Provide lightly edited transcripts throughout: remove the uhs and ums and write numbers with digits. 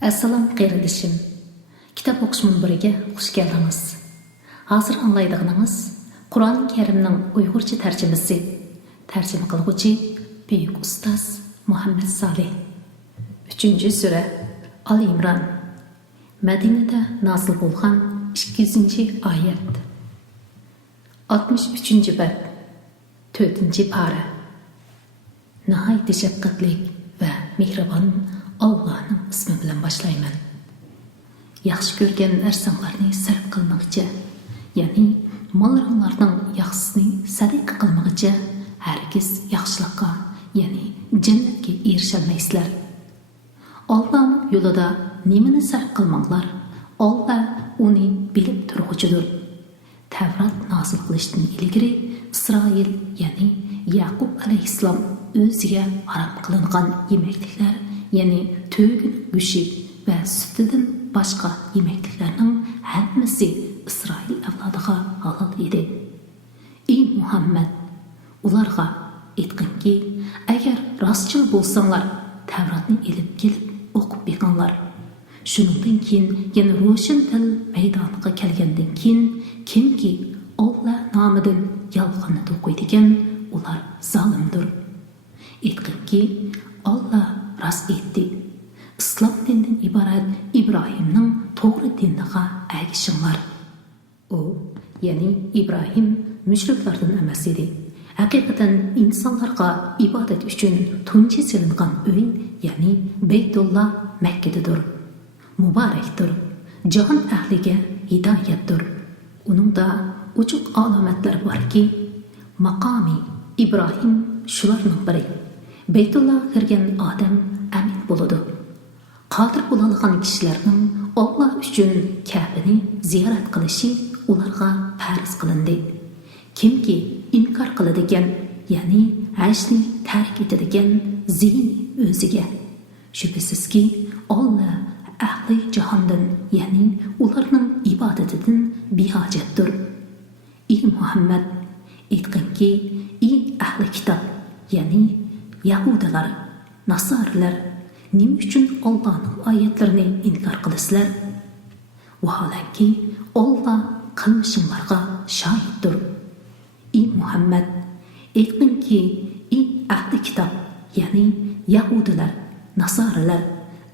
Assalomu qarindoshim. Kitob o'qish munbiriga xush keldingiz. Hozir anglaydiganingiz Qur'oni Karimning Uyg'urcha tarjimasi. Tarjima qiluvchi buyuk ustoz Muhammad Solih. 3-sura Ali Imron. Madinada nozil bo'lgan 200-oyat. 63-bab. 4-para. Nihoyat shafqatli va mehribon Allah'ın ismi bilan boshlayman. Yaxshi ko'rgan narsanglarni sarf qilmoqcha, ya'ni mollaringlarning yaxshisini sadaqa qilmoqcha, hargiz yaxshilikqa, ya'ni jannatga erisholmaysizlar. Allohning yo'lida nimani sarf qilmanglar, Alloh uni bilib turg'uchidir. Tavrat nozil qilishdan ilgari Isroil, ya'ni Yaqub alayhissalom o'ziga harom qilingan yemekliklar, ya'ni to'g'in go'shi va sutidan boshqa yemekliklarning hammasi Isroil avlodiga halol edi. Ey Muhammad, ularga aytqinki, agar rostchil bo'lsanglar, Tavratni elib kelib o'qib beqinglar. Shuningdan keyin yana ro'shan til maydoniga kelgandan keyin kimki Alloh nomidan yolg'onni to'qiydigan, ular zolimdir. Aytqinki, Alloh rost aytdi. Islom dinidan iborat Ibrohimning to'g'ri diniga ergashinglar. U, ya'ni Ibrohim mushriklardan emas edi. Haqiqatan insonlarga ibodat uchun tunji silingan uy, ya'ni Baytulloh Makkadadir. Muborakdir. Jahon ahliga hidoyatdir. Uningda uchuq alomatlar borki, maqomi Ibrohim shularning biri. Baytulloh kirgan odam amin bo'ladi. Qodir bo'ladigan kishilarning Alloh uchun Ka'bani ziyorat qilishi ularga farz qilindi. Kimki inkor qiladigan, ya'ni hajni tark etadigan ziyni o'ziga. Shubhisizki, Alloh ahli jahondan, ya'ni ularning ibodatidan behojatdir. Ey Muhammad, aytqinki, ey ahli kitob, ya'ni Yahudilar, Nasaralar, nima uchun Allohning oyatlarini inkor qilasizlar? Vaholanki, Alloh qilmishinglarga shohiddir. Ey Muhammad, aytqinki, ey ahli kitob, ya'ni Yahudilar, Nasaralar,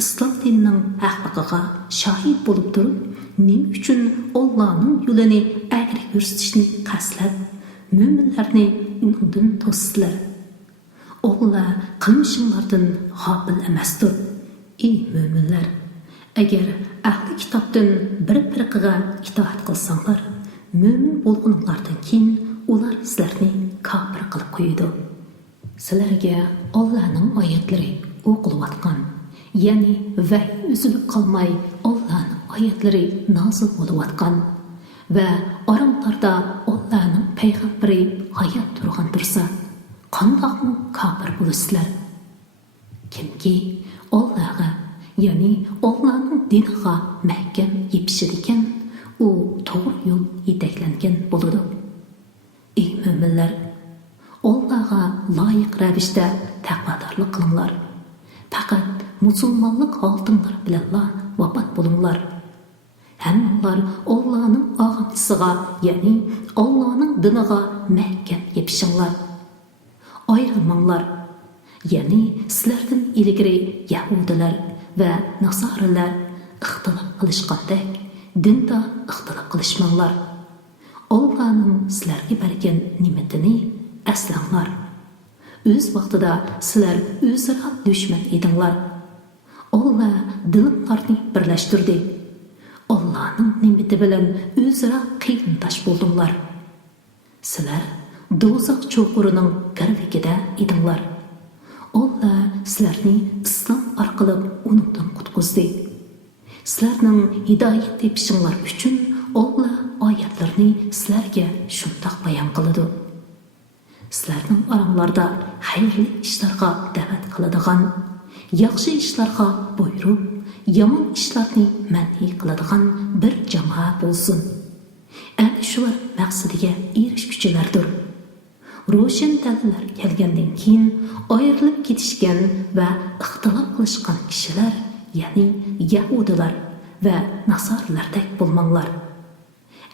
Islom dinining haqligiga shohid bo'lib turib, nima uchun Allohning yo'lini agri ko'rsatishni qaslab, mo'minlarni undan to'sizlar? Alloh qilmishinglardan g'ofil emasdir. Ey mo'minlar, agar ahli kitobdan bir firqaga itoat qilsanglar, mo'min bo'lganinglardan keyin ular sizlarni kofir qilib qo'yadi. Sizlarga Allohning oyatlari o'qilayotgan, ya'ni vahiy uzilib qolmay Allohning oyatlari nozil bo'layotgan va oranglarda Allohning payg'ambari hayot turgan tursa, qandoqmi kofir bo'lasizlar? Kimki Allohga, ya'ni Allohning diniga mahkam yepishadi ekan, u to'g'ri yo'l yetaklangan bo'ladi. Ey mo'minlar, Allohga loyiq ravishda taqvodorlik qilinglar. Faqat musulmonlik holtinglar bilan vafot bo'linglar. Hammanglar Allohning og'amchisiga, ya'ni Allohning diniga mahkam yepishinglar. Ayrılmanglar, ya'ni sizlardan ilgari Yahudilar va Nasaralar ixtilof qilishgandek, dinda ixtilof qilishmanglar. Allohning sizlarga bergan ne'matini aslanglar. O'z vaqtida sizlar o'zaro dushman edinglar. Alloh dinlarni birlashtirdi. Allohning ne'mati bilan o'zaro qiynaltosh bo'ldinglar. Sizlar do'zax cho'qurining garvikida edinglar. Alloh sizlarni islom orqali undan qutqizdi. Sizlarning hidoyat tepishinglar uchun Alloh oyatlarini sizlarga shundoq bayon qiladi. Sizlarning oranglarda xayrli ishlarga da'vat qiladigan, yaxshi ishlarga buyurib, yomon ishlarni man'iy qiladigan bir jamoa bo'lsin. Ana shular maqsadiga erishguchilardir. Ro'shan dalillar kelgandan keyin ayrilib ketishgan va ixtilof qilishgan kishilar, ya'ni Yahudilar va Nasorilardek bo'lmanglar.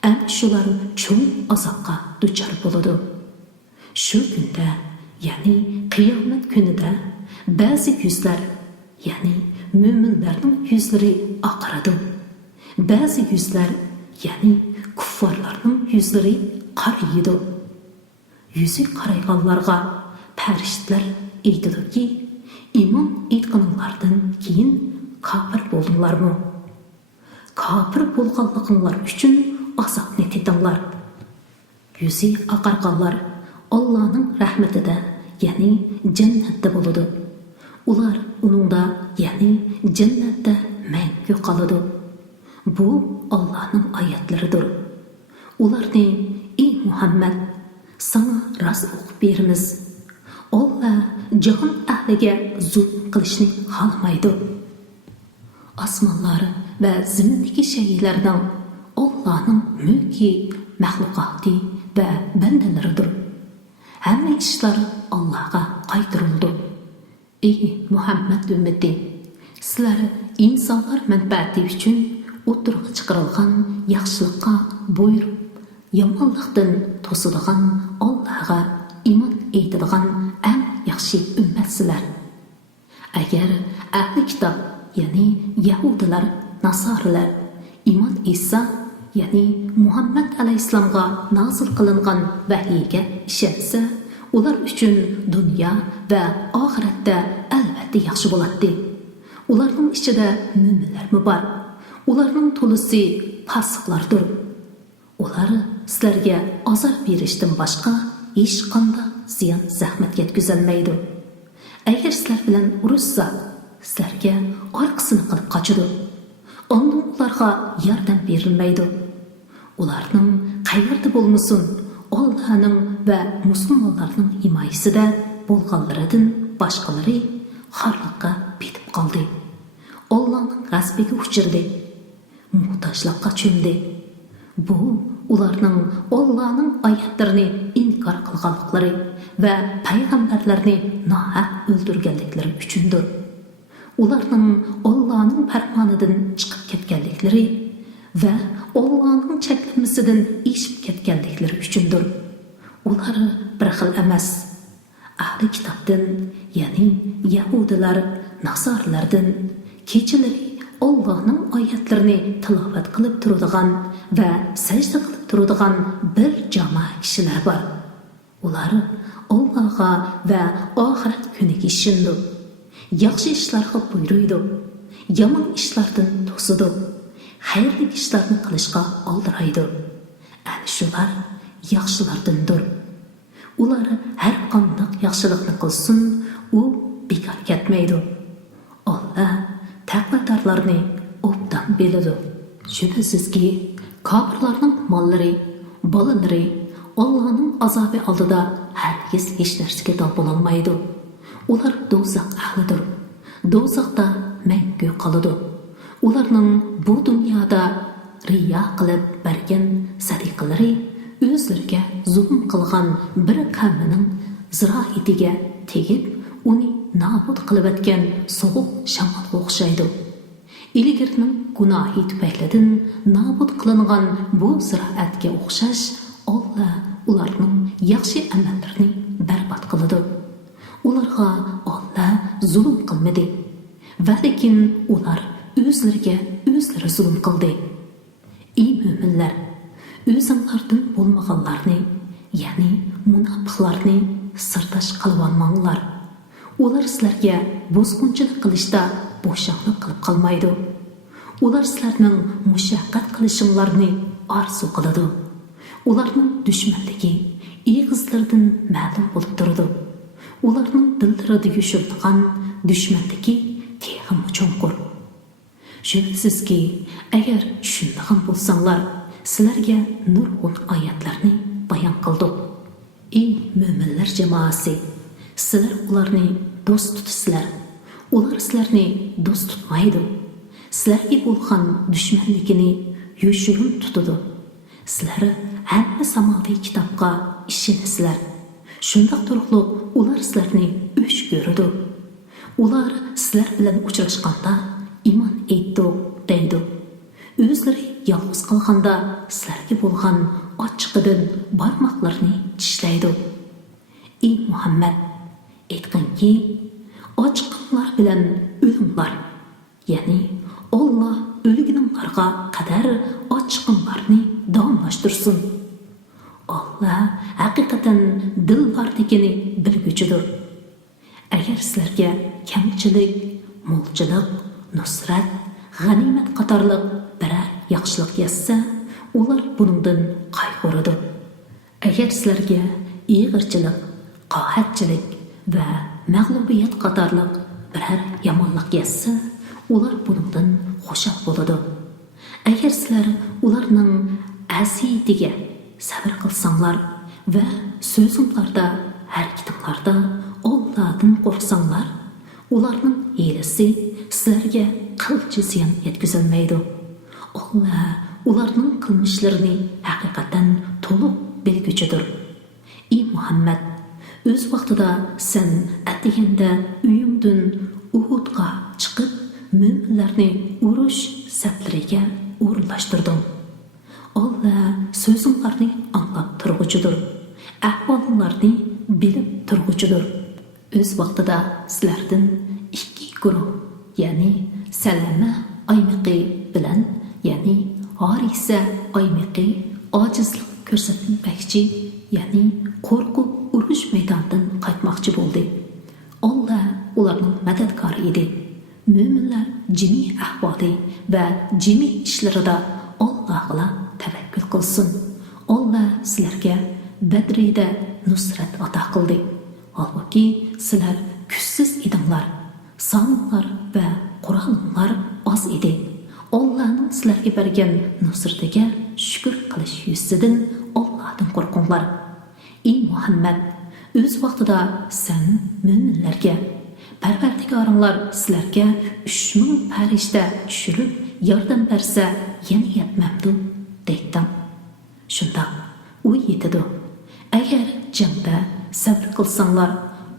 Ana shular cho'ng azobga duchor bo'ladi. Shu kunda, ya'ni qiyomat kunida ba'zi yuzlar, ya'ni mo'minlarning yuzlari oqaradi. Ba'zi yuzlar, ya'ni kuffarlarning yuzlari qaraydi. Yüzü qarayganlarga farishtalar aytadiki, iymon etganlardan keyin kafir bo'ldinglarmi? Kafir bo'lganliginglar uchun azobni tetinglar. Yüzü oqarganlar Allohning rahmatida, ya'ni jannatda bo'ladi. Ular uningda, ya'ni jannatda mangu qoladi. Bu Allohning oyatlaridir. Ularni ey Muhammad, sana rost o'qib beramiz. Alloh jahon ahliga zulm qilishni xohlamaydi. Osmonlar va zimindagi shaylardan Allohning mulki, maxluqoti va bandalaridir. Hamma ishlar Allohga qaytarildi. Ey Muhammad ummati, sizlar insonlar manfaati uchun o'tirib chiqarilgan yaxshilikqa buyurib, yomonlikdan to'sadigan Allohga iymon etadigan eng yaxshi ummatsizlar. Agar ahli kitob, ya'ni Yahudilar, Nasorilar iymon etsa, ya'ni Muhammad alayhisalomga nozil qilingan vahiyga ishonsa, ular uchun dunyo va oxiratda albatta yaxshi bo'ladi. Ularning ichida mo'minlarmi bor? Ularning to'lisi fosiqlardir. Ular sizlarga azob berishdan boshqa hech qanday ziyon zahmat yetkazolmaydi. Agar sizlar bilan urushsa, sizlarga orqasini qilib qochadi. Ondan ularga yordam berilmaydi. Ularning qayerda bo'lmasin, Allohning va musulmonlarning himoyasida bo'lganlaridan boshqalari xorliqqa bitib qoldi. Allohning g'azbiga uchirdi. Muhtojlikqa cho'mdi. Bu ularning Allohning oyatlarini inkor qilganliklari va payg'ambarlarni nohaq o'ldirganliklari uchundir. Ularning Allohning farmonidan chiqib ketganliklari va Allohning cheklanmasidan eshib ketganliklari uchundir. Ular bir xil emas. Ahli kitobdan, ya'ni Yahudilar, Nasorilardan kechalari Allohning oyatlarini tilovat qilib turadigan va sajda qilib turadigan bir jamoa kishilar bor. Ular Allohga va oxirat kuniga ishonadi. Yaxshi ishlarga buyuruydi, yomon ishlardan to'sidi, xayrli ishlarni qilishga oldiraydi. Ana shular yaxshilardandir. Ular har qanday yaxshilikni qilsin, u bekor ketmaydi. Alloh taqvodorlarni obdan biladi. Shubhasizki, kofirlarning mollari, bolalari Allohning azobi oldida hargiz hech narsaga dal bo'lolmaydi. Ular do'zax ahlidir. Do'zaxda mangu qoladi. Ularning bu dunyoda riyo qilib bergan sadiqalari o'zlariga zulm qilgan bir qavmining ziroatiga tegib, uni nobud qilib o'tgan sovuq shamolga o'xshaydi. Ilgirning gunohi tufaylidan nobud qilingan bu ziroatga o'xshash Alloh ularning yaxshi amallarini barbod qiladi. Ularga Alloh zulm qilmadi, va lekin ular o'zlariga o'zlari zulm qildi. Ey mo'minlar, o'zinglardan bo'lmaganlarni, ya'ni munofiqlarni sirdosh qilib olmanglar. Ular sizlarga bosqinchilik qilishda bo'shoqlik qilib qolmaydi. Ular sizlarning mushaqqat qilishinglarni orzu qiladi. Ularning dushmanligi egizlardan ma'lum bo'lib turadi. Ularning dillarida yushirgan dushmanligi texim cho'nqur. Shubhasizki, agar tushunadigan bo'lsanglar, sizlarga nurg'un oyatlarni bayon qildik. Ey mo'minlar jamoasi, sizlar ularni do'st tutasizlar. Ular sizlarni do'st tutmaydi. Sizlarga bo'lgan dushmanligini yoshirin tutadi. Sizlar hamma samoviy kitobga ishonasizlar. Shundoq turib ular sizlarni o'ch ko'radi. Ular sizlar bilan uchrashganda iymon etdik deydi. O'zlari yolg'iz qolganda sizlarga bo'lgan ochiqidan barmoqlarini tishlaydi. Ey Muhammad, aytqinki, ochiqlar bilan o'linglar. Ya'ni Alloh o'lguninglarga qadar ochiqlarni davomlashtirsin. Alloh haqiqatan dillardagini bilguchidir. Agar sizlarga kamchilik, mo'lchilik, nusrat, g'animat qatorliq biror yaxshilik yetsa, ular buningdan qayg'uradi. Agar sizlarga ig'irchilik, qohatchilik va mag'lubiyat qatorliq biror yomonlik yetsa, ular buningdan xushal bo'ladi. Agar sizlar ularning asiyatiga sabr qilsanglar va so'zinglarda, harakatinglarda Allohdan qo'rqsanglar, ularning hilasi sizlarga qilchi ziyon yetkazolmaydi. Alloh ularning qilmishlarini haqiqatan to'liq bilguchidir. Ey Muhammad, o'z vaqtida sen atiganda uyingdan Uhudga chiqib, mo'minlarni urush saflariga o'rinlashtirding. Alloh so'zinglarni anglab turg'uchidir, ahvollarni bilib turg'uchidir. O'z vaqtida sizlardan ikki guruh, ya'ni Salama Aymiqi bilan, ya'ni Harisa Aymiqi ojizlik ko'rsatmoqchi, ya'ni qo'rqib urush maydonidan qaytmoqchi bo'ldi. Alloh ularning madadkori edi. Mo'minlar jimi ahvoli va jimi ishlarida Allohga tavakkul qilsin. Alloh sizlarga Badrida nusrat ato qildi. Holbuki sizlar kuchsiz edinglar, sonlar va qurollar oz edi. Allohning sizlarga bergan nusratiga shukr qilish yuzidan Allohdan qo'rqinglar. Ey Muhammad, o'z vaqtida sen mo'minlarga Parvardigoringlar sizlarga 3000 farishta tushirib yordam bersa, yana yetmamdi deydim. Shunda u yetadi. Agar jangda sabr qilsanglar,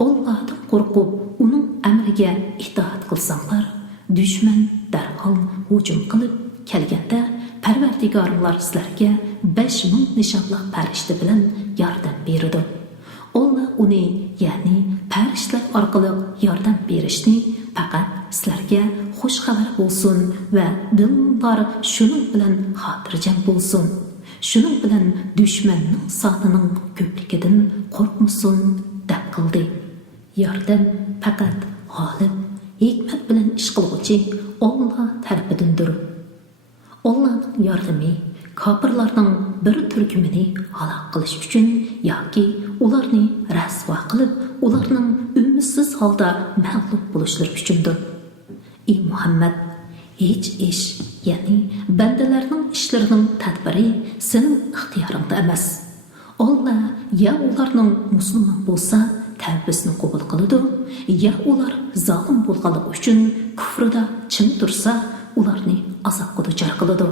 Allohdan qo'rqib, uning amriga itoat qilsanglar, dushman darhol hujum qilib kelganda Parvardigoringlar sizlarga 5000 nishonli farishta bilan yordam beradi. Alloh uni, ya'ni farishtalar orqali yordam berishni faqat sizlarga xush xabar bo'lsin va dinlar shuning bilan xotirjam bo'lsin. Shuning bilan dushmanning sonining ko'pligidan qo'rqmasin deb qildi. Yordam faqat g'olib, hikmat bilan ish qiluvchi Alloh tarafidandir. Allohning yordami kofirlarning bir turkumini halok qilish uchun yoki ularni rasvo qilib, ularning umidsiz holda mag'lub bo'lishlari uchundir. Ey Muhammad, hech ish, ya'ni bandalarning ishlarining tadbiri sening ixtiyoringda emas. Alloh ya ularning musulmon bo'lsa tavbasini qabul qiladi, ya ular zolim bo'lganligi uchun kufrida chin tursa, ularni azobga duchor qiladi.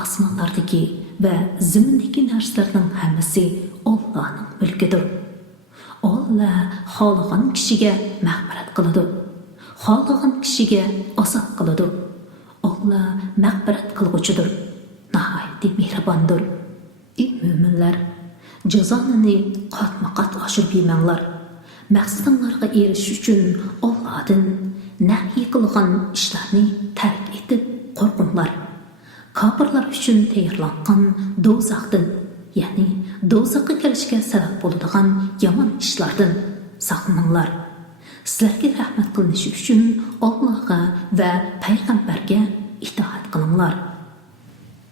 Osmonlardagi va zimindagi narsalarning hammasi Allohning mulkidir. Alloh xohlagan kishiga mag'firat qiladi, xohlagan kishiga azob qiladi. Alloh mag'firat qilg'uchidir, nihoyatda mehribondir. Ey mo'minlar, jazoni qatma-qat oshirib yemanglar. Maqsadinglarga erishish uchun Allohdan nahiy qilgan ishlarni tark etib qo'rqinglar. Kofirlar uchun tayyorlangan do'zaxdan, ya'ni do'zaxga kirishga sabab bo'ladigan yomon ishlardan saqlaninglar. Sizlarga rahmat qilinishi uchun Allohga va payg'ambarga itoat qilinglar.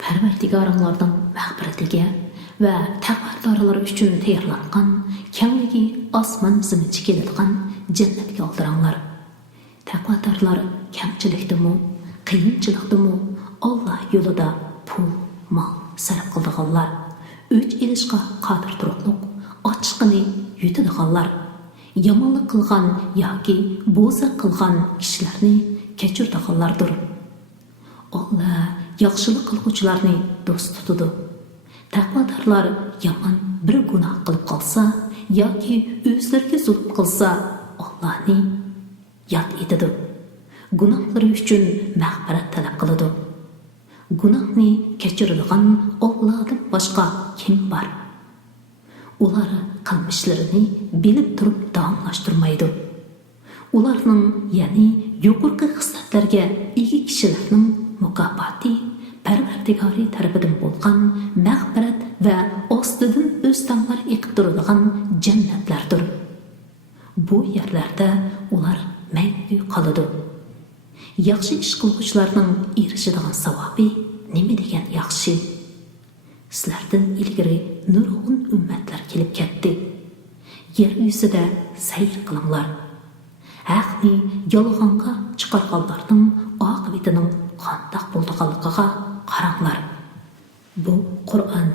Parvardigoringlarning mag'firatiga va taqvodorlar uchun tayyorlangan kengligi osmon zimincha keladigan jannatga oldiringlar. Taqvodorlar kamchilikdimi, qiyinchilikdimi Alloh yo'lida pul, mol sarf qiladiganlar, o'ch ilishga qodir turuqliq, ochiqini yutadiganlar, yomonlik qilgan yoki bo'za qilgan kishilarni kechiradiganlardir. Alloh yaxshilik qiluvchilarni do'st tutadi. Taqvodorlar yomon bir gunoh qilib qolsa yoki o'zlariga zulm qilsa, Allohni yod etadi. gunohlari uchun mag'firat talab qiladi. Gunohni kechiradigan Allohdan boshqa kim bor? Ular qilmishlarini bilib turib davomlashtirmaydi. Ularning, ya'ni yuqorqi xislatlarga ega kishilarning mukofoti Parvardigori tarafidan bo'lgan mag'firat va ostidan o'stamlar eqib turadigan jannatlardir. Bu yerlarda ular mangu qoladi. Yaxshi ish qiluvchilarning erishadigan savobi nima degan yaxshi? Sizlardan ilgari nurg'un ummatlar kelib ketdi. Yer yuzida sayr qilinglar. Haqni yolg'onga chiqarganlarning oqibatining qandoq bo'lganligiga qaranglar. Bu Qur'on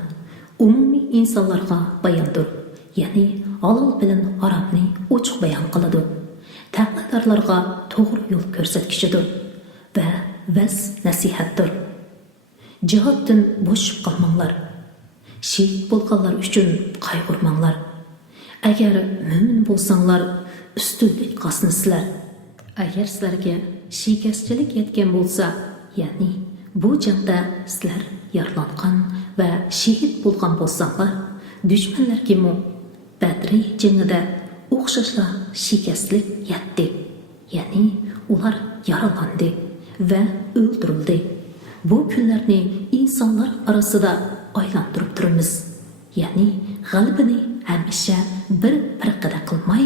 umumiy insonlarga bayondir, ya'ni halol bilan haromni ochiq bayon qiladi. Taqvodorlarga to'g'ri yo'l ko'rsatkichidir va vas nasihatdir. Jihoddan bo'shib qolmanglar. Shehid bo'lganlar uchun qayg'urmanglar. Agar mo'min bo'lsanglar, ustunlik qozonasizlar. Agar sizlarga shikastchilik yetgan bo'lsa, ya'ni bu jangda sizlar yaralangan va shehid bo'lgan bo'lsanglar, dushmanlarga Badri jangida o'xshashla shikastlik yetdi. Ya'ni ular yaralandi va o'ldirildi. Bu kunlarni insonlar orasida aylantirib turamiz. Ya'ni g'alabani hamisha bir firqada qilmay,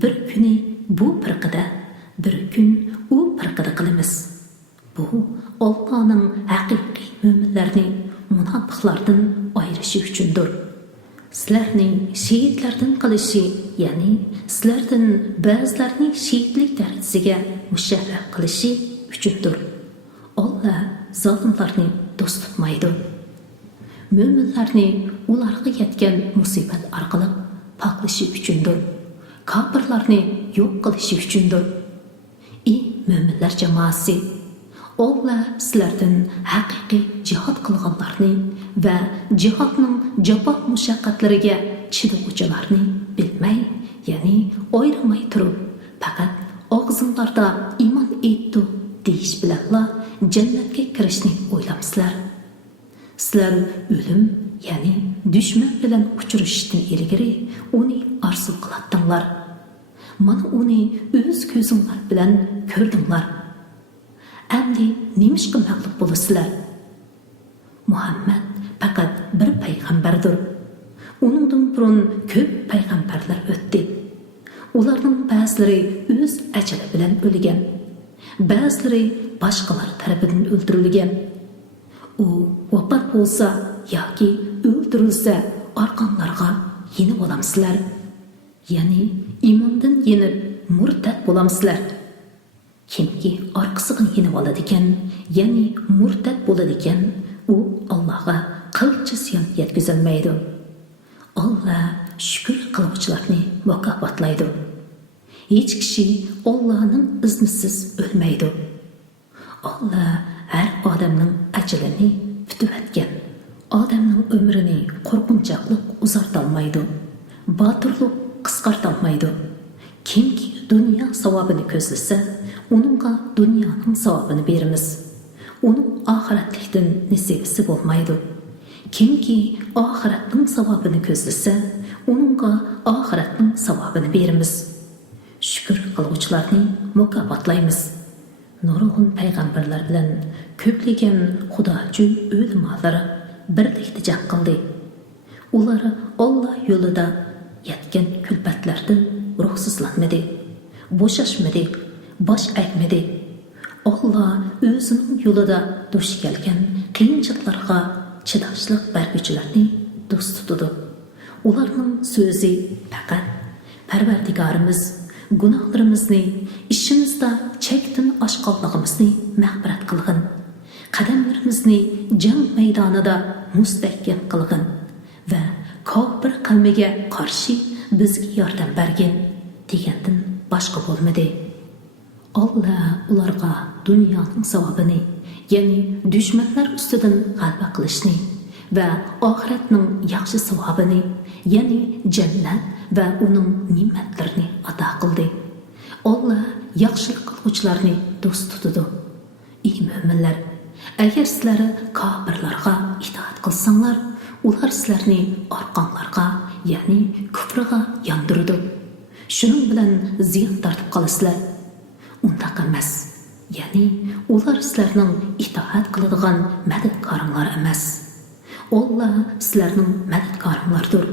bir kuni bu firqada, bir kun u firqada qilamiz. Bu Allohning haqiqiy mo'minlarni munofiqlardan ayirishi uchundir. Sizlarning shehidlardan qilishi, ya'ni sizlardan ba'zilarning shehidlik darajasiga musharraf qilishi uchundir. Alloh zolimlarni do'st tutmaydi. Mo'minlarni ularga yetgan musibat orqali poklashi uchundir. Kofirlarni yo'q qilishi uchundir. Ey mo'minlar jamoasi, Alloh sizlardan haqiqiy jihod qilganlarni va jihodning jafo mushaqqatlariga chidovchilarni bilmay, ya'ni ayirmay turib, faqat og'zinglarda iymon etdi deyish bilanla jannatga kirishni o'ylamsizlar. Sizlar o'lim, ya'ni dushman bilan uchrashishdan ilgari uni orzu qilatdinglar. Mana uni o'z ko'zinglar bilan ko'rdinglar. Endi nemishqa mag'lub bo'lasizlar? Muhammad faqat bir payg'ambardir. Uningdan burun ko'p payg'ambarlar o'tdi. Ularning ba'zilari o'z ajali bilan o'lgan, ba'zilari boshqalar tarafidan o'ldirilgan. U vafot bo'lsa yoki o'ldirilsa, orqanlarga yenib olamsizlar. Ya'ni iymondan yenib murtad bo'lamsizlar. Kimki orqasiga yenib oladi ekan, ya'ni murtad bo'ladi ekan, u Allohga qilchi ziyon yetkazolmaydi. Alloh shukr qiluvchilarni mukofotlaydi. Hech kishi Allohning iznisiz o'lmaydi. Alloh har odamning ajalini kutib odamning umrini qo'rqinchoqlik uzartolmaydi, botirlik qisqartolmaydi. Kimki dunyo savobini ko'zlasa, uningga dunyoning savobini beramiz. Uning oxiratlikdan nasibasi bo'lmaydi. Kimki oxiratning savobini ko'zlasa, uningga oxiratning savobini beramiz. Shukr qiluvchilarni mukofotlaymiz. Nurg'un payg'ambarlar bilan ko'plagan xudochul o'limalar birlikda jang qildi. Ular Alloh yo'lida yetgan kulfatlardan ruhsizlanmadi, bo'shashmadi, bosh aytmadi. Alloh o'zining yo'lida duch kelgan qiyinchiliklarga chidashlik beruvchilarni do'st tutadi. Ularning so'zi faqat Parvardigorimiz gunohlarimizni, ishimizda chekdan oshqonligimizni mag'firat qilgin. Qadamlarimizni jang maydonida mustahkam qilgin va kofir qavmiga qarshi bizga yordam bergin degandan boshqa bo'lmadi. Alloh ularga dunyoning savobini, ya'ni dushmanlar ustidan g'alaba qilishni va oxiratning yaxshi savobini, ya'ni jannat va uning ne'matlarini ato qildi. Alloh yaxshilik qilguvchilarni do'st tutadi. Ey mo'minlar, agar sizlar kofirlarga itoat qilsanglar, ular sizlarni orqanglarga, ya'ni kufrga yondiradi. Shuning bilan ziyon tortib qolasizlar. Undaq emas. Ya'ni ular sizlarning itoat qiladigan madadkoringlar emas. Allah sizlarning madadkoringlardir.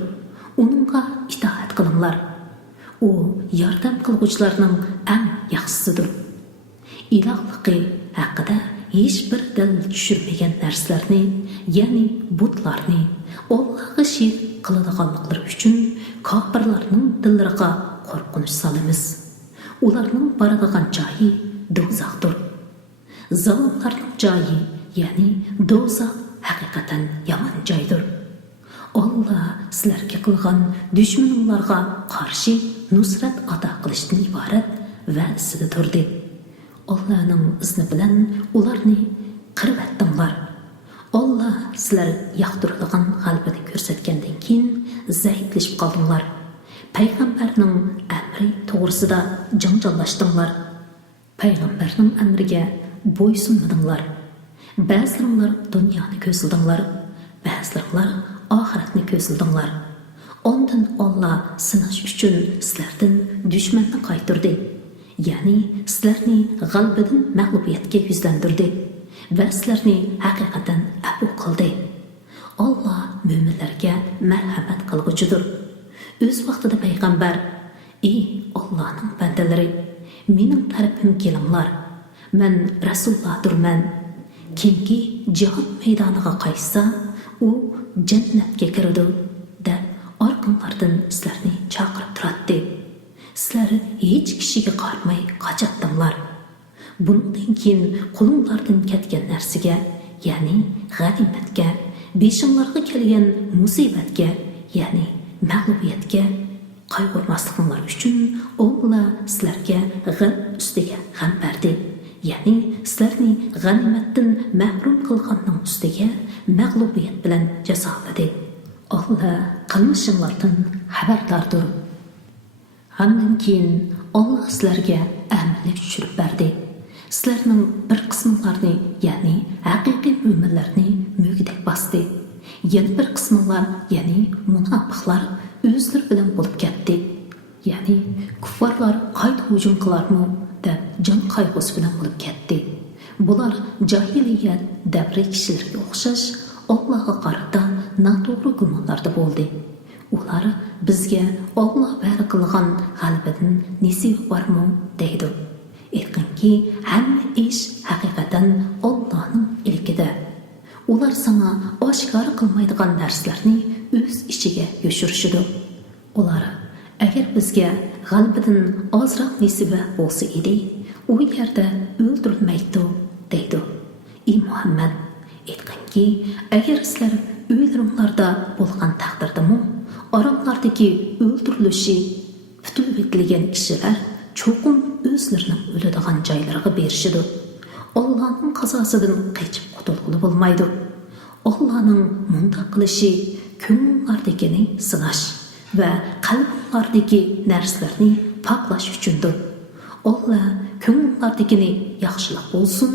Uningga itoat qilinglar. U yordam qilguvchilarning eng yaxshisidir. Ilohligi haqida hech bir dalil tushirmagan narsalarni, ya'ni butlarni Allohga shirk qiladiganliklari uchun kofirlarning dillariga qo'rqinch solamiz. Ularning boradigan joyi do'zaxdir. Zalimlarning joyi, ya'ni do'zax haqiqatan yomon joydir. Allah sizlarga qilgan dushmanlarga qarshi nusrat ato qilishdan iborat va'dasida turdi. Allahning izni bilan ularni qirib etdinglar. Allah sizlar yoqtiradigan g'alabani ko'rsatgandan keyin zaiflashib qoldinglar. Payg'ambarning amri to'g'risida janjallashdinglar. Payg'ambarning amriga bo'ysunmadinglar. Ba'zilaringlar dunyoni ko'zladinglar, ba'zilaringlar oxiratni ko'zladinglar. Ondan Allah sinash uchun sizlardan dushmanni qaytardi. Ya'ni sizlarni g'alabadan mag'lubiyatga yuzlantirdi va sizlarni haqiqatan afu qildi. Allah mo'minlarga marhamat qilg'uchidir. O'z vaqtida payg'ambar: "Ey Allohning bandalari, mening tarafim kelinglar. Men Rasulullohdirman. Kimki jihod maydoniga qaytsa, u jannatga kiradi" deb orqanglardan sizlarni chaqirib turadi. Sizlar hech kishiga qarmay qochatdinglar. Bundan keyin qo'linglardan ketgan narsaga, ya'ni g'animatga, beshinglarga kelgan musibatga, ya'ni mag'lubiyatga qayg'urmasliklaringiz uchun Allah sizlarga g'am ustiga g'am berdi. Ya'ni sizlarni g'animatdan mahrum qilganning ustiga mag'lubiyat bilan jazoladi. Allah qilmishinglardan xabardordir. Hamdan keyin Allah sizlarga aminlik tushirib berdi. Sizlarning bir qismlarini, ya'ni haqiqiy mo'minlarni mo'gidek bosdi. Yana bir qismlar, ya'ni munofiqlar o'zlari bilan bo'lib ketdi. Ya'ni kuffarlar qayta hujum qilarmi deb jon qayg'usi bilan bo'lib ketdi. Bular jahiliyat davri kishilarga o'xshash Allohga qarata noto'g'ri gumonlarda bo'ldi. Ular bizga Alloh va'da qilgan g'alabadan nasibi bormi deydi. Aytqinki, hamma ish haqiqatan Allohning ilkida. Ular sana oshkor qilmaydigan narsalarni o'z ichiga yoshirishadi. Ular agar bizga g'alabadan ozroq nasiba bo'lsa edi, u yerda o'ldirilmaydi deydi. Ey Muhammad, aytqinki, agar sizlar uylaringlarda bo'lgan taqdirdami, oranglardagi o'ldirilishi butunlab etilgan kishilar cho'qim o'zlarining o'ladigan joylariga berishidi. Allohning qazosidan qochib qutulg'ili bo'lmaydi. Allohning mundaq qilishi ko'ngillardagini sinash va qalblardagi narsalarni poklash uchundir. Alloh ko'ngillardagini yaxshilik bo'lsin,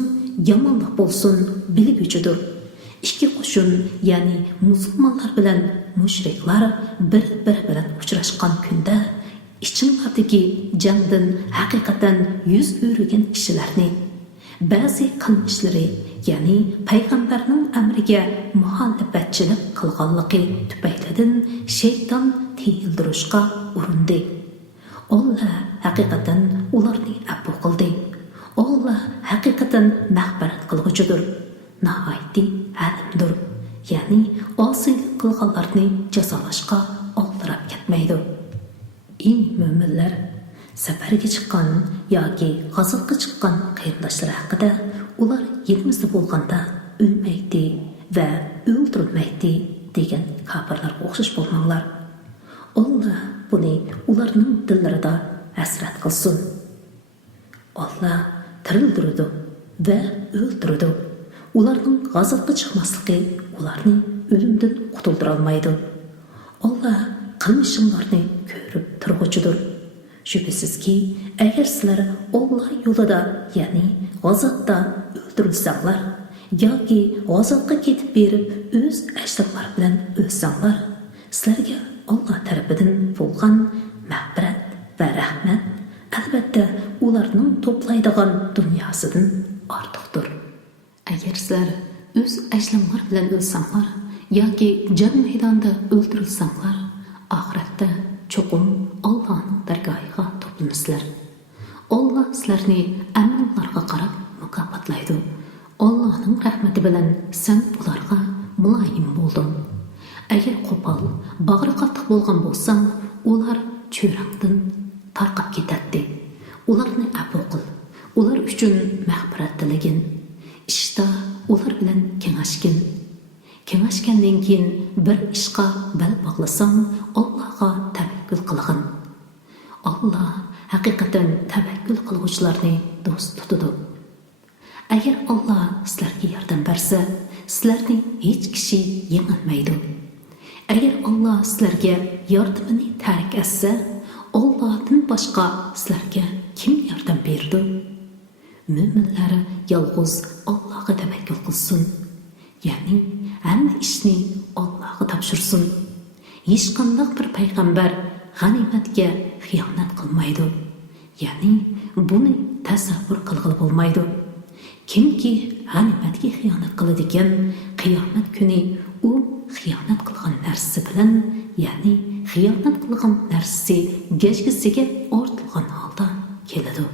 yomonlik bo'lsin bilguchidir. Ikki qo'shin, ya'ni musulmonlar bilan mushriklar bir-biri bilan uchrashgan kunda ichinglardagi jangdan haqiqatan yuz o'rgan kishilarni ba'zi qilmishlari, ya'ni payg'ambarning amriga muxolifatchilik qilganligi tufaylidan shayton tiyildirishga urindi. Allah haqiqatan ularni afv qildi. Allah haqiqatan mag'firat qilg'uchidir, nihoyatda alimdir. Ya'ni osiylik qilganlarni jazolashga oldirab ketmaydi. Ey mo'minlar, safarga chiqqan yoki g'azotga chiqqan qarindoshlar haqida ular yerimizda bo'lganda o'lmaydi va o'ldirilmaydi degan kofirlarga o'xshash bo'lmanglar. Allah buni ularning dillarida hasrat qilsin. Allah tirildirdi va o'ldirdi. Ularning g'azotga chiqmasligi ularni o'limdan qutuldira olmaydi. Allah qilmishinglarni ko'rib turg'uchidir. Şüphesizki, eğer sizler Allah yolida, yani g'azotda o'ldirilsanglar yoki g'azotga ketib berib o'z ajdaodlar bilan o'lsanglar, sizlarga Allah tarafidan bo'lgan mag'firat va rahmat albatta ularning to'playdigan dunyosidan ortiqdir. Agar sizlar o'z ajdaodlar bilan o'lsanglar yoki jon maydonida o'ldirilsanglar, oxiratda cho'qim Allohning dargohiga to'plansizlar. Allah sizlarni amallarga qarab mukofotlaydi. Allohning rahmati bilan sen ularga muloyim bo'lding. Agar qo'pol, bag'ri qattiq bo'lgan bo'lsang, ular cho'raqdan tarqab ketadi. Ularni afv qil. Ular uchun mag'firat tilagin. Ishda ular bilan kengashgin. Kengashgandan keyin bir ishqa bel bog'lasang, Allohga tavakkul qilgin. Allah haqiqatan tavakkul qiluvchilarni do'st tutadi. Agar Allah sizlarga yordam bersa, sizlarni hech kishi yengolmaydi. Agar Allah sizlarga yordamini tark etsa, Allohdan boshqa sizlarga kim yordam berdi? Mo'minlar yolg'iz Allohga tavakkul qilsin. Ya'ni hamma ishni Allohga topshirsin. Hech qanday bir payg'ambar g'animatga xiyonat qilmaydi. Ya'ni buni tasavvur qilib bo'lmaydi. Kimki g'animatga xiyonat qiladigan, qiyomat kuni u xiyonat qilgan narsasi bilan, ya'ni xiyonat qilgan narsasi gajgisiga ortilgan holda keladi.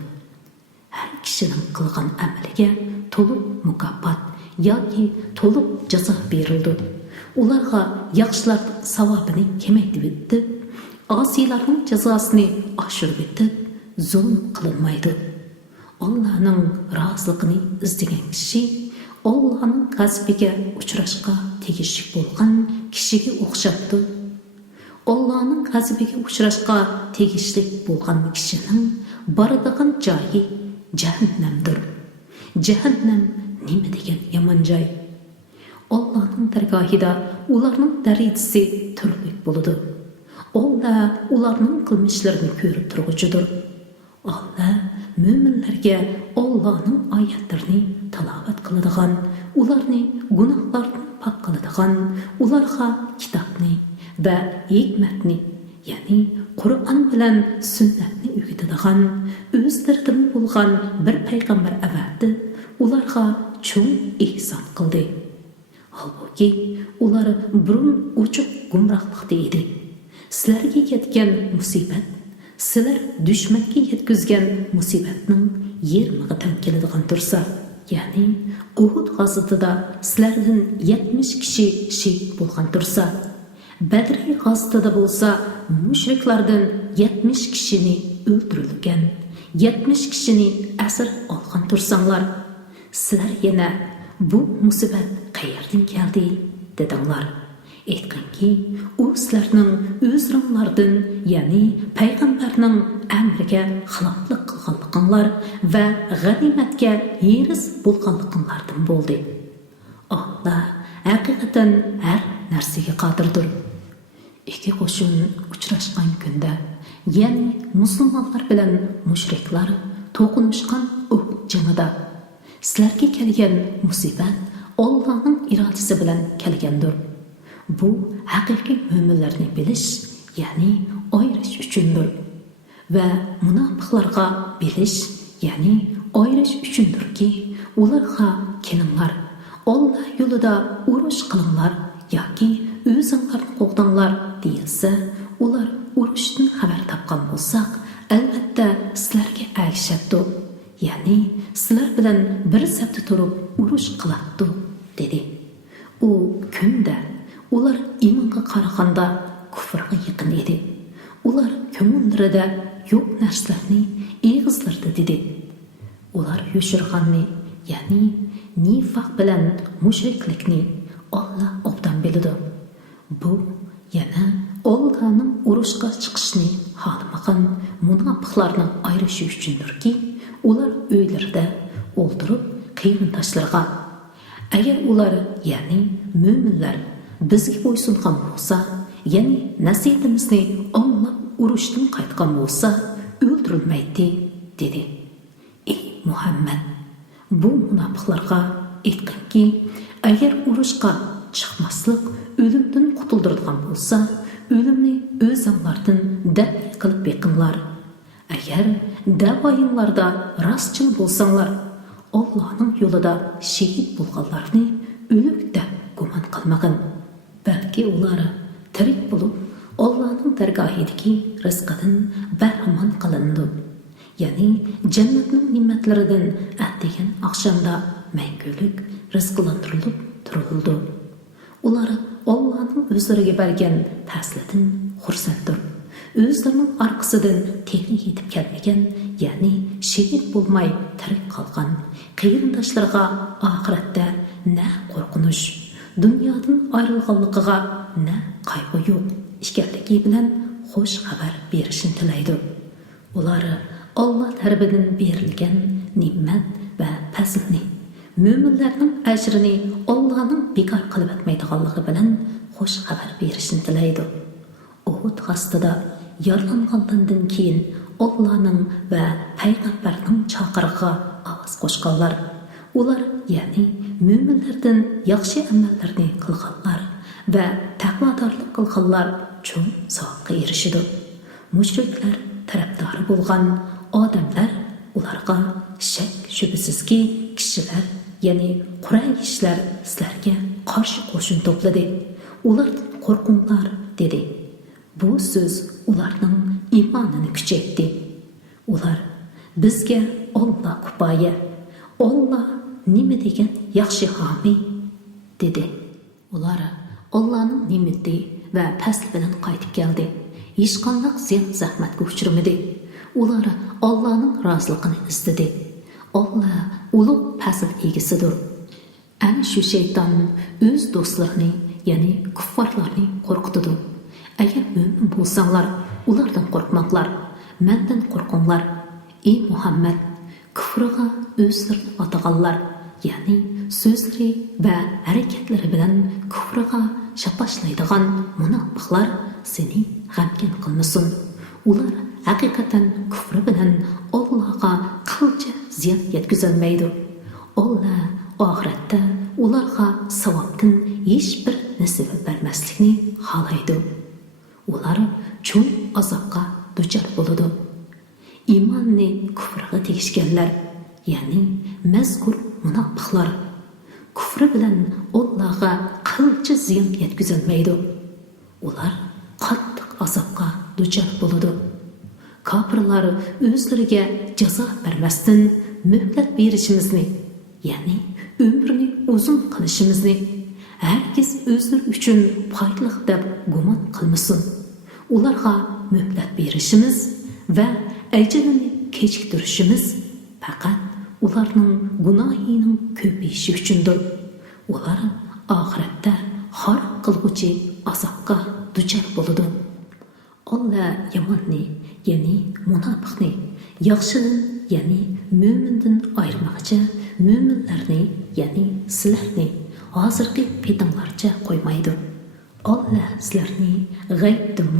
Har kishining qilgan amaliga to'liq mukofot yoki to'liq jazo berildi. Ularga yaxshilar savobini kamaytirib etib, osiylarning jazosini oshirib etib, zulm qilinmaydi. Allah'ның razılıqını izleyen kişi, Allah'ның g'azabiga uchrashga tegishli bo'lgan kishiga o'xshabdi. Allah'ның g'azabiga uchrashga tegishli bo'lgan kishining boradigan joyi jahannamdir. Jahannam nima degan yomon joy? Allah'ның dargohida ularning darajasi turli bo'ladi. Allah ularning qilmishlarini ko'rib turguchidir. Allah mo'minlarga Allohning oyatlarini tilovat qiladigan, ularni gunohlardan pok qiladigan, ularga kitobni va hikmatni, ya'ni Qur'on bilan sunnatni o'rgatadigan, o'zlaridan bo'lgan bir payg'ambar avatdi, ularga cho'ng ihson qildi. Halbuki ular burun ochiq gumrohlikda edi. Sizlarga yetgan musibat, sizlar dushmanga yetkazgan musibatning yermig'i tan keladigan tursa, ya'ni Uhud g'azotida sizlardan 70 kishi shahid bo'lgan tursa, Badr g'azotida bo'lsa mushriklardan 70 kishini o'ldirilgan, 70 kishini asir olgan tursanglar, sizlar yana bu musibat qayerdan keldi dedinglar. Aytganki, u sizlarning o'zringlardan, ya'ni payg'ambarning amriga xiloflik qilganliginglar va g'animatga heriz bo'lganliginglardan bo'ldi. Allah haqiqatan har narsaga qodirdir. Ikki qo'shin uchrashgan kunda, ya'ni musulmonlar bilan mushriklar to'qnashgan Uhud jangida sizlarga kelgan musibat Allohning irodasi bilan kelgandir. Bu haqiqiy mo'minlarni bilish, ya'ni ayirish uchundir. Va munofiqlarga bilish, ya'ni ayirish uchundirki, ularga kelinglar, Alloh yo'lida urush qilinglar yoki o'zinglarni qo'g'dinglar deyilsa, ular urushdan xabar topgan bo'lsak, albatta sizlarga agishatdi. Ya'ni sizlar bilan bir safda turib urush qiladi dedi. U kunda ular iymonga qaraganda kufrga yaqin edi. Ular ko'ngillarida yo'q narsalarni egizlardi dedi. Ular yo'shirganni, ya'ni nifoq bilan mushriklikni Allah obdan biladi. Bu yana Allohning urushga chiqishni xohlamagan munofiqlarning ayrishi uchundirki, ular uylarida o'ldirib qiyin tashlarga. Agar ular, ya'ni mo'minlar bizga bo'ysungan bo'lsa, ya'ni nasihatimizni anglab urushdan qaytgan bo'lsa, o'ldirilmaydi dedi. Ey Muhammad, bu munofiqlarga aytqinki, agar urushga chiqmaslik o'limdan qutuldiradigan bo'lsa, o'limni o'zinglardan daf qilib beqinglar. Agar davoyinglarda rostchil bo'lsanglar, Allohning yo'lida shahid bo'lganlarni o'lik deb gumon qilmagin. Balki ular tirik bo'lib, Allohning dargohidagi rizqidan bahramand qilindi. Ya'ni jannatning ne'matlaridan atdigan oqshomda mangulik rizqlantirilib turildi. Ular Allohning o'zlariga bergan faslidan xursanddir. O'zlarining orqasidan texnik yetib kelmagan, ya'ni shahid bo'lmay tirik qolgan qarindoshlarga oxiratda na qo'rqinish, dunyodan ayrilganligiga na qayg'u yo'q ekanligi bilan xush xabar berishni tilaydi. Ular Alloh tarafidan berilgan ne'mat va faslni, mo'minlarning ajrini Allohning bekor qilib etmaydiganligi bilan xush xabar berishni tilaydi. Uhud g'azotida yaralangandan keyin Allohning va payg'ambarning chaqirig'iga ovoz qo'shganlar, ular ya'ni mo'minlardan yaxshi amallarni qilganlar va taqvodorlik qilganlar cho'ng savobga erishidi. Mushriklar tarafdori bo'lgan odamlar ularga shak shubhisizki kishilar, ya'ni Qurayshlar sizlarga qarshi qo'shin to'pladi. Ulardan qo'rqinglar dedi. Bu so'z ularning iymonini kuchaytirdi. Ular bizga Alloh kifoya, Alloh nima degan yaxshi homiy dedi. Ular Allohning ne'mati va fasli bilan qaytib keldi. Hech qanday ziyon zahmatga uchramadi. Ular Allohning roziligini istadi. Alloh ulug' fasl egasidir. Ana shu shayton o'z do'stlarini, ya'ni kuffarlarni qo'rqitadi. Agar mo'min bo'lsanglar, ulardan qo'rqmanglar, mendan qo'rqinglar. Ey Muhammad, kufrga o'zlarini ataganlar, ya'ni so'zlari va harakatlari bilan kufrga shapashlaydigan munofiqlar seni g'amgin qilmasin. Ular haqiqatan kufri bilan Allohga qilcha ziyon yetkazolmaydi. Alloh oxiratda ularga savobdan hech bir nasib bermaslikni xohlaydi. Ular cho'ng azobga duchor bo'ladi. Iymonni kufrga tegishganlar, ya'ni mazkur munofiqlar kufri bilan Allohga qilcha ziyon yetkazolmaydi. Ular qattiq azobga duchor bo'ladi. Kofirlar o'zlariga jazo bermasdan muhlat berishimizni, ya'ni umrni uzun qilishimizni herkes o'zlari uchun foydali deb gumon qilmasin. Ularga muhlat berishimiz va ajalini kechiktirishimiz faqat ularning gunohining ko'payishi uchundir. Ular oxiratda xor qilg'uchi azobga duchor bo'ladi. Alloh yomonni, ya'ni munofiqni, yaxshidan, ya'ni mo'mindan ayirmoqchi mo'minlarni, ya'ni sizlarni hozirgi petinglarcha qo'ymaydi. Alloh sizlarni g'aybdan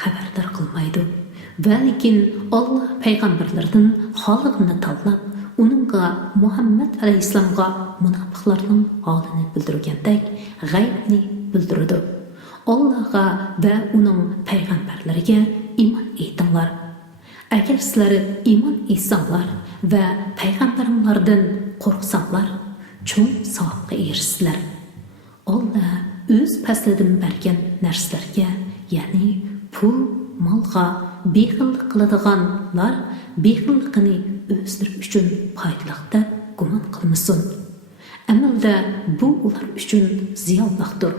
xabardor qilmaydi. Va lekin Alloh payg'ambarlardan xolig'ini tanlab, uningga Muhammad alayhisalomga munofiqlarning holini bildirgandek g'aybni bildirdi. Allohga va uning payg'ambarlariga iymon etinglar. Agar sizlar iymon etsanglar va payg'ambarlardan qo'rqsanglar, cho'ng savobga erishsizlar. Alloh o'z faslidan bergan narsalarga, ya'ni pul, molga bexillik qiladiganlar bexilligini o'zlari uchun foydali deb gumon qilmasin. Amalda bu ular uchun ziyonlidir.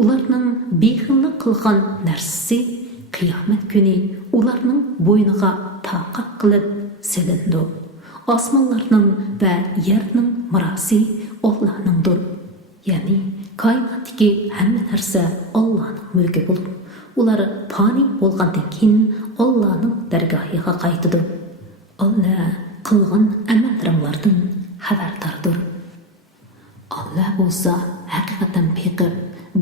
Ularning bexillik qilgan narsasi qiyomat kuni ularning bo'yniga taqoq qilib silindi. Osmonlarning va yerning mirosi Allohningdir. Ya'ni koinotdagi hamma narsa Allohning mulki bo'lib, ular fani bo'lgandan keyin Allohning dargohiga qaytadi. Alloh qilgan amallarimlardan xabardordir. Alloh bo'lsa haqiqatan faqir,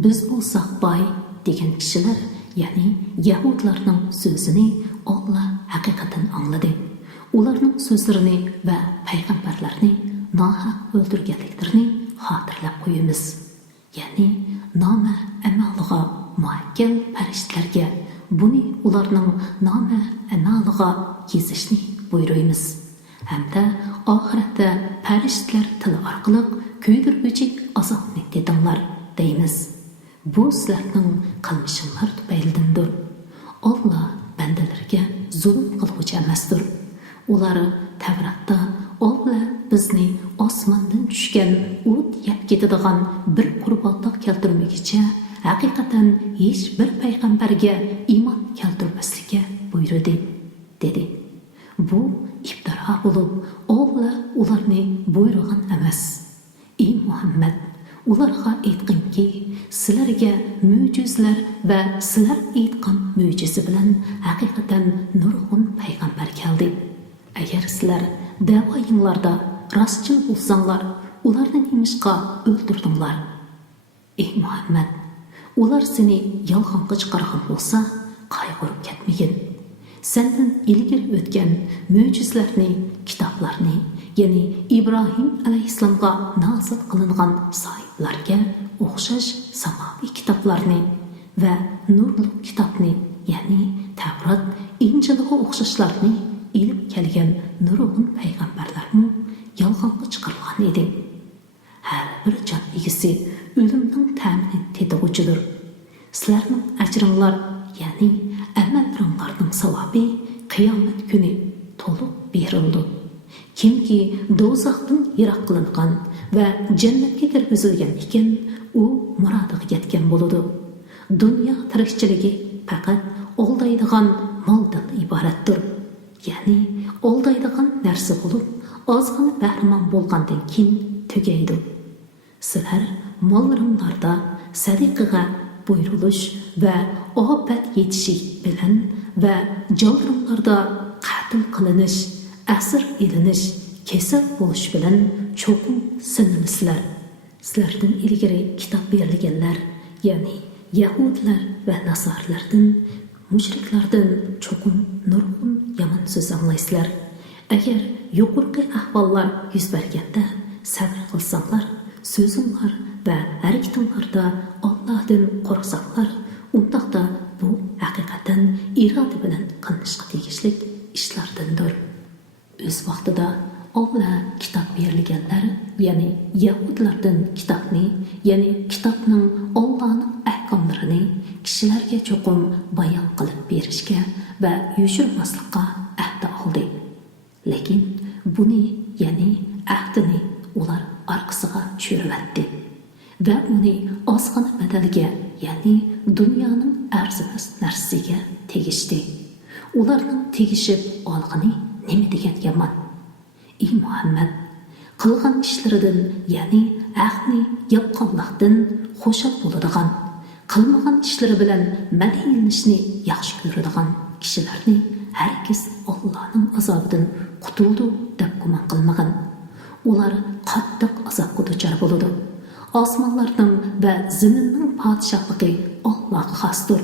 biz bo'lsak boy degan kishilar, ya'ni Yahudlarning so'zini Alloh haqiqatan angladi. Ularning so'zlarini va payg'ambarlarni nohaq o'ldirganliklarini xotirlab qo'yamiz. Ya'ni noma amaliga muakkal farishtalarga buni ularning noma amaliga yezishni buyuramiz. Hamda oxiratda farishtalar tili orqali kuydirguchi azobni dedinglar deymiz. Bu sizlarning qilmishinglar tufaylidandir. Alloh bandalarga zulm qiluvchi emasdir. Ular Tavratda Alloh bizni osmondan tushgan o't yeb ketadigan bir qurbonlik keltirmagicha haqiqatan hech bir payg'ambarga iymon keltirmaslikka buyurdi dedi. Bu iftira bo'lib, Alloh ularni buyurgan emas. Ey Muhammad, ularga aytqinki, sizlarga mo'jizlar va sizlar aytgan mo'jiza bilan haqiqatan nurg'un payg'ambar keldi. Agar sizlar da'voyinglarda rostchil bo'lsanglar, ularni nimishqa o'ldirdinglar? Ey Muhammad, ular seni yolg'onga chiqargan bo'lsa, qayg'urib ketmagin. Sendan ilgari o'tgan mo'jizlarni, kitoblarni, ya'ni Ibrohim alayhissalomga nozil qilingan sohiblarga o'xshash samoviy kitoblarni va nurli kitobni, ya'ni Tavrat, Injilga o'xshashlarni ilib kelgan nurg'un payg'ambarlarmi yolg'onga chiqarilgan edi. Har bir jon egasi o'limning ta'mini tetig'uchidir. Sizlarning ajringlar, ya'ni amallaringlarning savobi qiyomat kuni to'liq berildi. Kimki do'zaxdan yiroq qilingan va jannatga kirgizilgan ekan, u murodiga yetgan bo'ladi. Dunyo tirikchiligi faqat aldaydigan moldan iboratdir. Ya'ni aldaydigan narsa bo'lib, ozgina bahramon bo'lgandan keyin tugaydi. Sizlar mollaringlarda sadiqaga buyrilish va ofat yetishi bilan va jonlaringlarda qatl qilinish, asir ilinish, kasal bo'lish bilan cho'qim sinilisizlar. Sizlardan ilgari kitob berilganlar, ya'ni Yahudlar va Nasorlardan, mushriklardan cho'qim nurg'un yomon so'z anglaysizlar. Agar yuqorqi ahvollar yuz berganda sabr qilsanglar, so'zinglar va harakatinglarda Allohdan qo'rqsanglar, undaqda bu haqiqatan iroda bilan qilinishga tegishli ishlardandir. O'z vaqtida Alloh kitob berilganlar, ya'ni Yahudlardan kitobni, ya'ni kitobning Allohning ahkomlarini kishilarga cho'qim bayon qilib berishga va yushirmaslikqa ahd oldi. Lekin buni, ya'ni ahdini ular orqasiga tushiribdi va uni ozgina badalga, ya'ni dunyoning arzimas narsasiga tegishdi. Ularning tegishib olgani nima degan yomon? Ey Muhammad, qilgan ishlaridan, ya'ni ahdni yapqanlikdan xushal bo'ladigan, qilmagan ishlari bilan madhiylanishni yaxshi ko'radigan kishilarni hargiz Allohning azobidan qutuldi deb gumon qilmagan. Ular qattiq azobga duchor bo'ladi. Osmonlarning va zaminning podshohligi Allohga xosdir.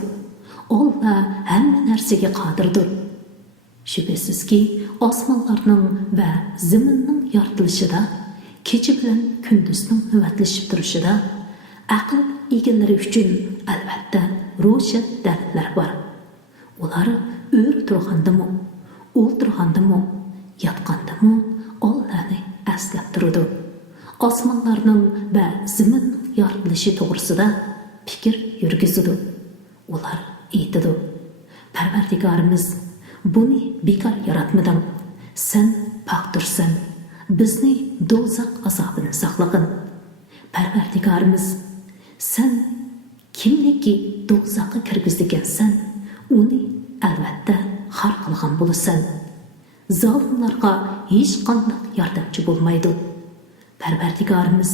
Alloh hamma narsaga qodirdir. Shubhasizki, osmonlarning va zaminning yoritilishida, kecha bilan kunduzning navbatlashib turishida aql egalari uchun albatta ro'shan dalillar bor. Ular o'rib turgandimi, o'ltirgandimi, yotgandimi Allohni aslab turadi. Osmonlarning va zaminning yoritilishi to'g'risida fikr yurgizadi. Ular aytadi: Parvardigorimiz, buni bekor yaratmading. Sen pokdirsan. Bizni do'zax azobidan saqlagin. Parvardigorimiz, sen kimniki do'zaxga kirgizgansan, uni albatta xor qilgan bo'lasan. Zolimlarga hech qanday yordamchi bo'lmaydi. Parvardigorimiz,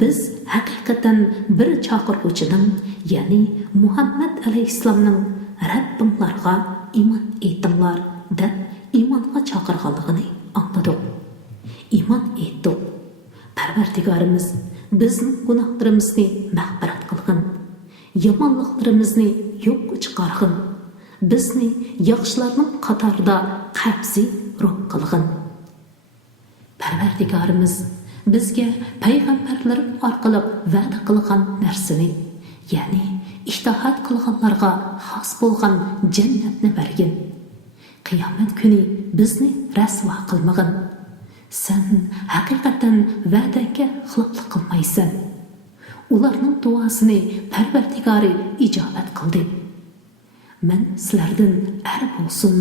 biz haqiqatan bir chaqiruvchining, ya'ni Muhammad alayhissalomning Rabbimlarga iymon etinglar deb iymonga chaqirganligini angladik. Iymon etdik. Parvardigorimiz, bizning gunohlarimizni mag'firat qilgin, yomonliklarimizni yo'q chiqargin, bizni yaxshilarning qatorida qabzi ruh qilg'in. Parvardigorimiz bizga payg'ambarlar orqali va'da qilgan narsani, ya'ni itoat qilganlarga xos bo'lgan jannatni bergin. Qiyomat kuni bizni rasvo qilmag'in. Sen haqiqatan va'danga xiloflik qilmaysan. Ularning duosini Parvardigori ijobat qildi. Men sizlardan er bo'lsin,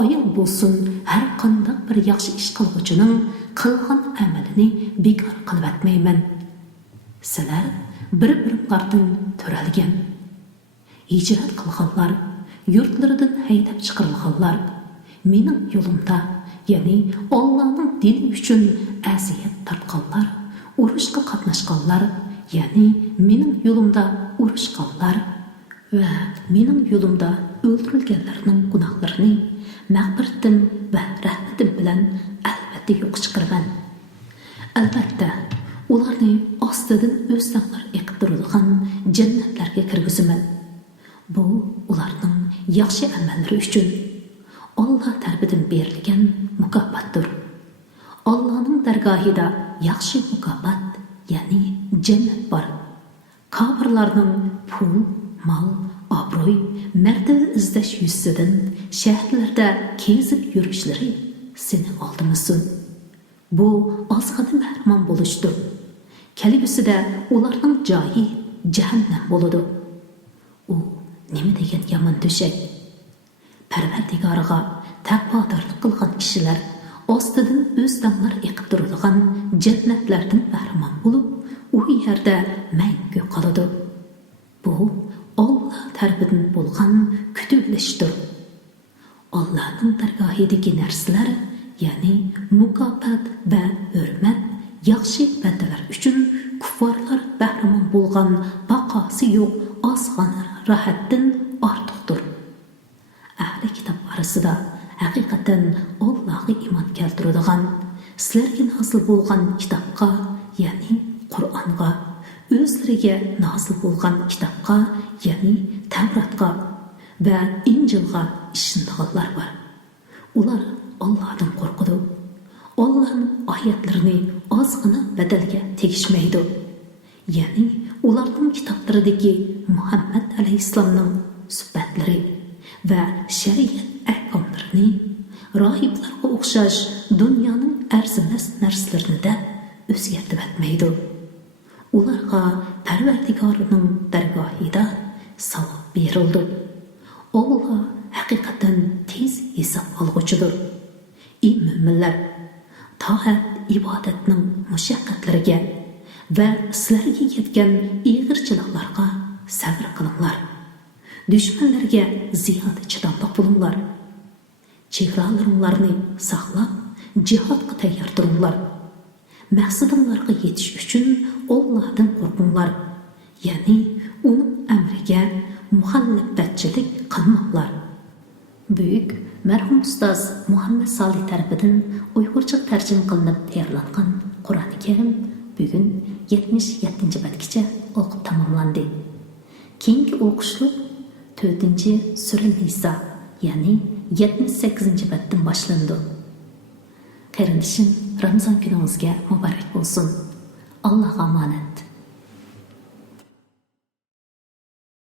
ayol bo'lsin, har qanday bir yaxshi ish qiluvchining qilgan amalini bekor qilib atmayman. Sizlar bir-biringlardan to'ralgan. Hijrat qilganlar, yurtlaridan haydab chiqarilganlar, mening yo'limda, ya'ni Allohning dini uchun aziyat tortganlar, urushga qatnashganlar, ya'ni mening yo'limda urushganlar va mening yo'limda o'ldirilganlarning gunohlarini mag'firatim va rahmatim bilan albatta yo'q chiqaraman. Albatta, ularni ostidan o'zlari eqib turadigan jannatlarga kirgizaman. Bu ularning yaxshi amallari uchun Alloh tarafidan berilgan mukofotdir. Allohning dargohida yaxshi mukofot, ya'ni jannat bor. Kofirlarning pul, mol, obro'y, martaba izlash yuzidan shaharlarda kezib yurishlari seni oldimisin. Bu ozg'ina mahrum bo'lishdir. Kelgusida ularning joyi jahannam bo'ladi. U nima degan yomon to'shak? Parvardigoriga taqvodorlik qilgan kishilar ostidan o'z damlar eqib turadigan jannatlardan mahrum bo'lib, u yerda mangu qoladi. Bu Alloh tarafidan bo'lgan kutulishdir. Allohning dargohidagi narsalar, ya'ni mukofot va hurmat yaxshi bandalar uchun kuffarlar bahramon bo'lgan baqosi yo'q ozg'ina rohatdan ortiqdir. Ahli kitob orasida haqiqatan Allohga iymon keltiradigan, sizlarga nozil bo'lgan kitobga, ya'ni Qur'onga, o'zlariga nozil bo'lgan kitobga, ya'ni Tavratga va Injilga ishonganlar bor. Ular Allohdan qo'rqadi. Allohning oyatlarini ozg'ina badalga tegishmaydi. Ya'ni ularning kitoblaridagi Muhammad alayhissalomning sifatlari va shariat ahkomlarini rohiblarga o'xshash dunyoning arzimas narsalarini da o'zgartirib atmaydi. Ularga Parvardigorining dargohida savob berildi. Alloh haqiqatan tez hisob olg'uchidir. Ey mo'minlar, toat ibodatning mushaqqatlariga va sizlarga yetgan ig'irchiliklarga sabr qilinglar. Dushmanlarga ziyoda chidamli bo'linglar. Chegaralaringlarni saqlab, jihodga tayyor turinglar. Maqsadinglarga yetish uchun Allohdan qo'rqinglar. Ya'ni uning amriga muxolifatchilik qilmanglar. Buyuk marhum ustoz Muhammad Solih tarafidan Uyg'urcha tarjima qilinib tayyorlangan Qur'oni Karim bugun 77-betgacha o'qib tamomlandi. Keyingi o'qishlik 4-sura Nisa, ya'ni 78-betdan boshlandi. Qarindishim, Ramazon kuningizga muborak bo'lsin. Allohga omonat.